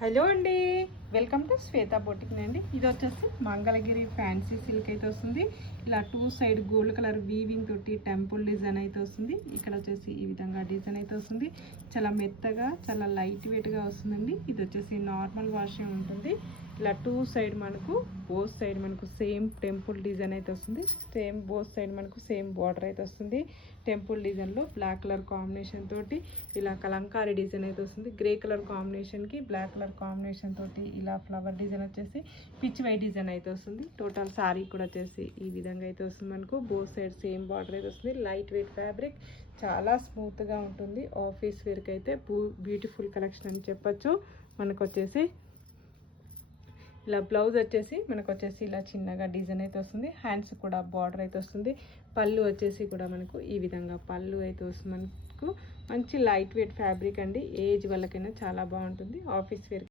Hello అండి, welcome to Shweta boutique అండి. ఇది వచ్చేసి మంగళగిరి ఫ్యాన్సీ సిల్క్ అయితే వస్తుంది. ఇలా two side gold colour weaving తోటి టెంపుల్ డిజైన్ అయితే వస్తుంది. ఇక్కడ వచ్చేసి ఈ విధంగా డిజైన్ అయితే వస్తుంది. చాలా మెత్తగా చాలా లైట్ వెయిట్గా వస్తుందండి. ఇది వచ్చేసి నార్మల్ వాషింగ్ ఉంటుంది. ఇలా టూ సైడ్ మనకు బోత్ సైడ్ మనకు సేమ్ టెంపుల్ డిజైన్ అయితే వస్తుంది. సేమ్ బోత్ సైడ్ మనకు సేమ్ బార్డర్ అయితే వస్తుంది. టెంపుల్ డిజైన్లో బ్లాక్ కలర్ కాంబినేషన్ తోటి ఇలా కలంకారీ డిజైన్ అయితే వస్తుంది. గ్రే కలర్ కాంబినేషన్కి బ్లాక్ కలర్ కాంబినేషన్ తోటి ఇలా ఫ్లవర్ డిజైన్ వచ్చేసి పిచ్ వైట్ డిజైన్ అయితే వస్తుంది. టోటల్ శారీ కూడా వచ్చేసి ఈ విధంగా అయితే వస్తుంది. మనకు బోత్ సైడ్ సేమ్ బార్డర్ అయితే వస్తుంది. లైట్ వెయిట్ ఫ్యాబ్రిక్, చాలా స్మూత్గా ఉంటుంది. ఆఫీస్ వేర్కి అయితే బ్యూటిఫుల్ కలెక్షన్ అని చెప్పచ్చు. మనకు వచ్చేసి ఇలా బ్లౌజ్ వచ్చేసి మనకు వచ్చేసి ఇలా చిన్నగా డిజైన్ అయితే వస్తుంది. హ్యాండ్స్ కూడా బార్డర్ అయితే వస్తుంది. పళ్ళు వచ్చేసి కూడా మనకు ఈ విధంగా పళ్ళు అయితే వస్తుంది. మనకు మంచి లైట్ వెయిట్ ఫ్యాబ్రిక్ అండి. ఏజ్ వాళ్ళకైనా చాలా బాగుంటుంది. Office wear